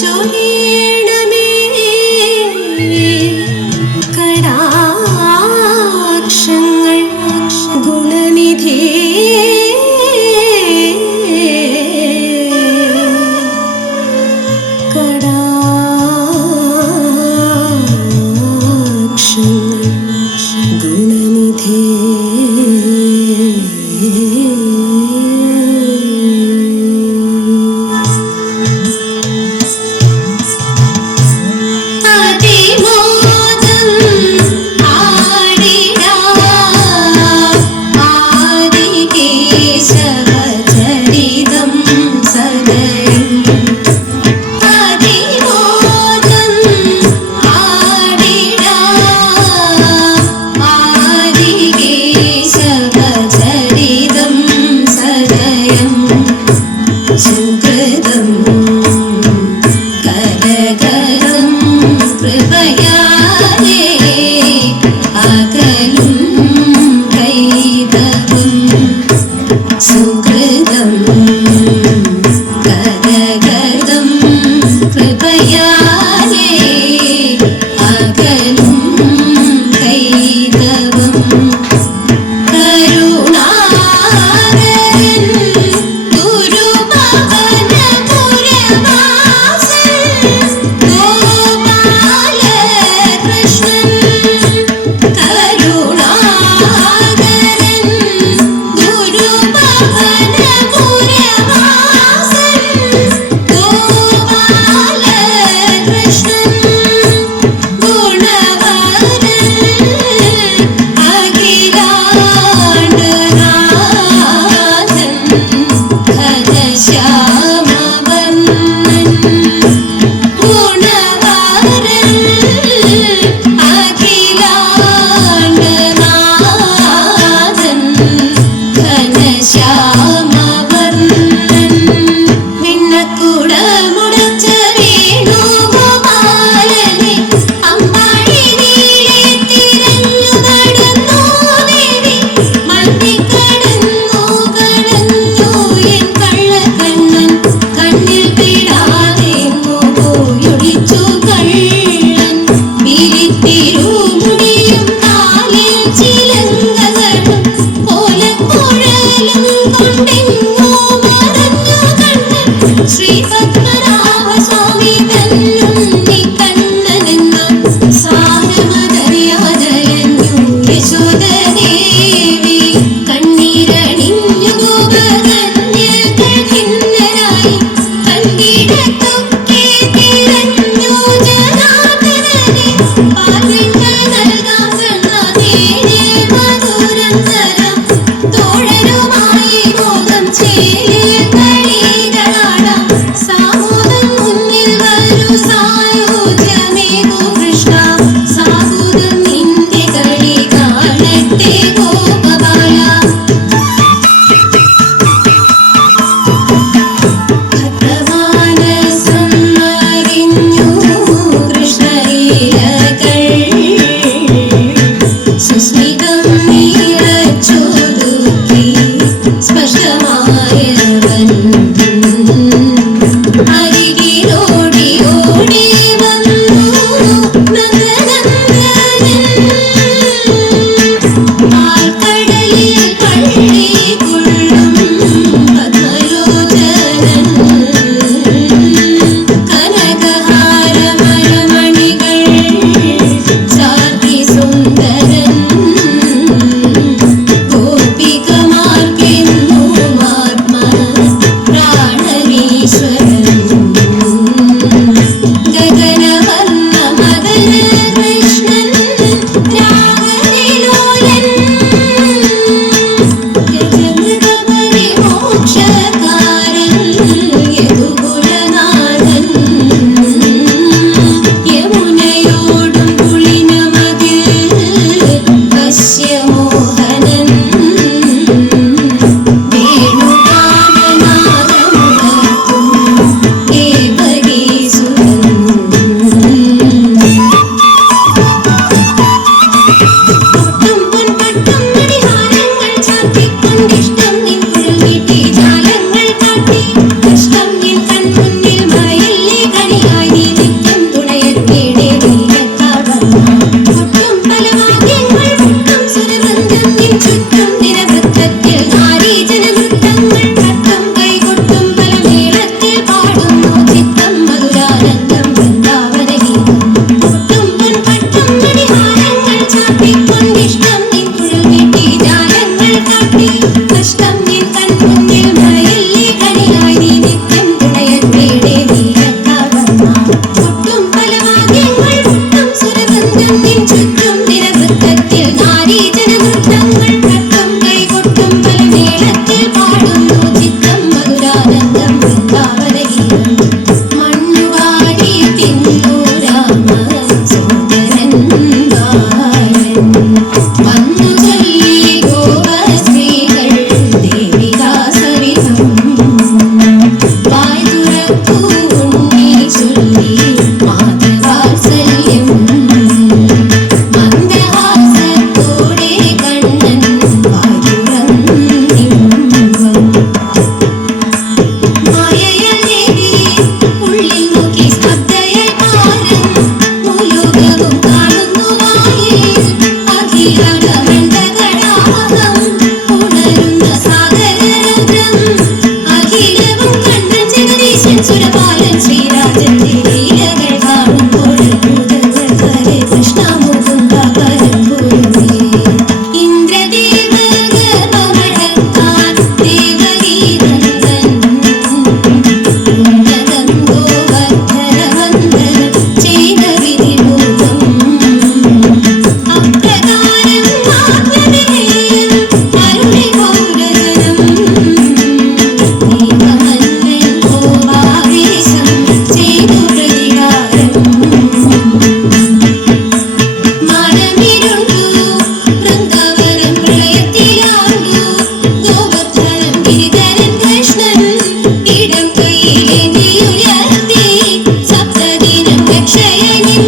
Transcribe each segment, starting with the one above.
to you. Yeah.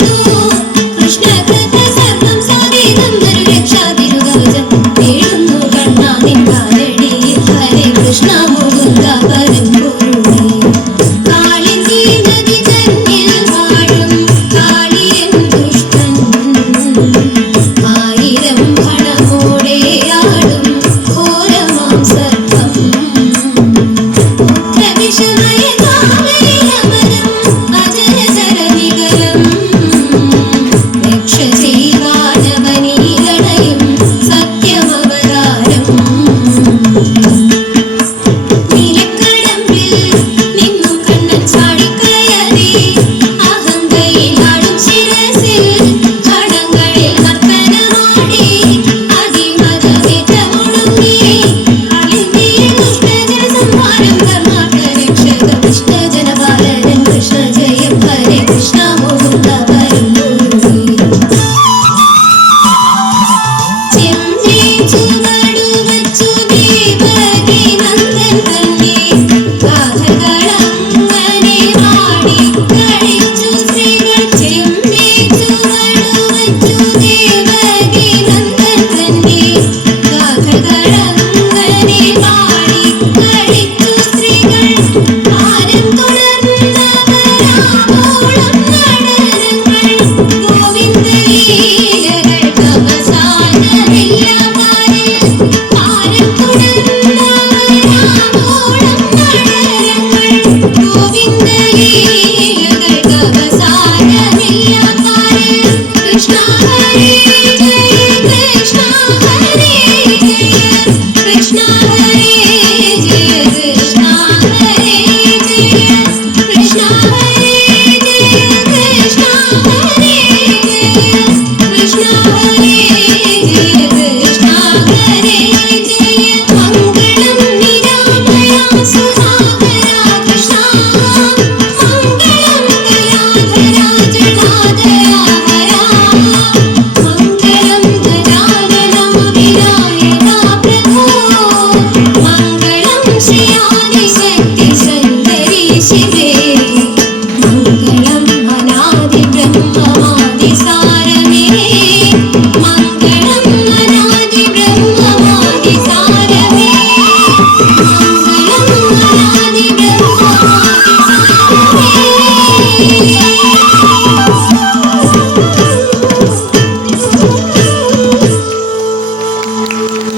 Senhor. Thank you.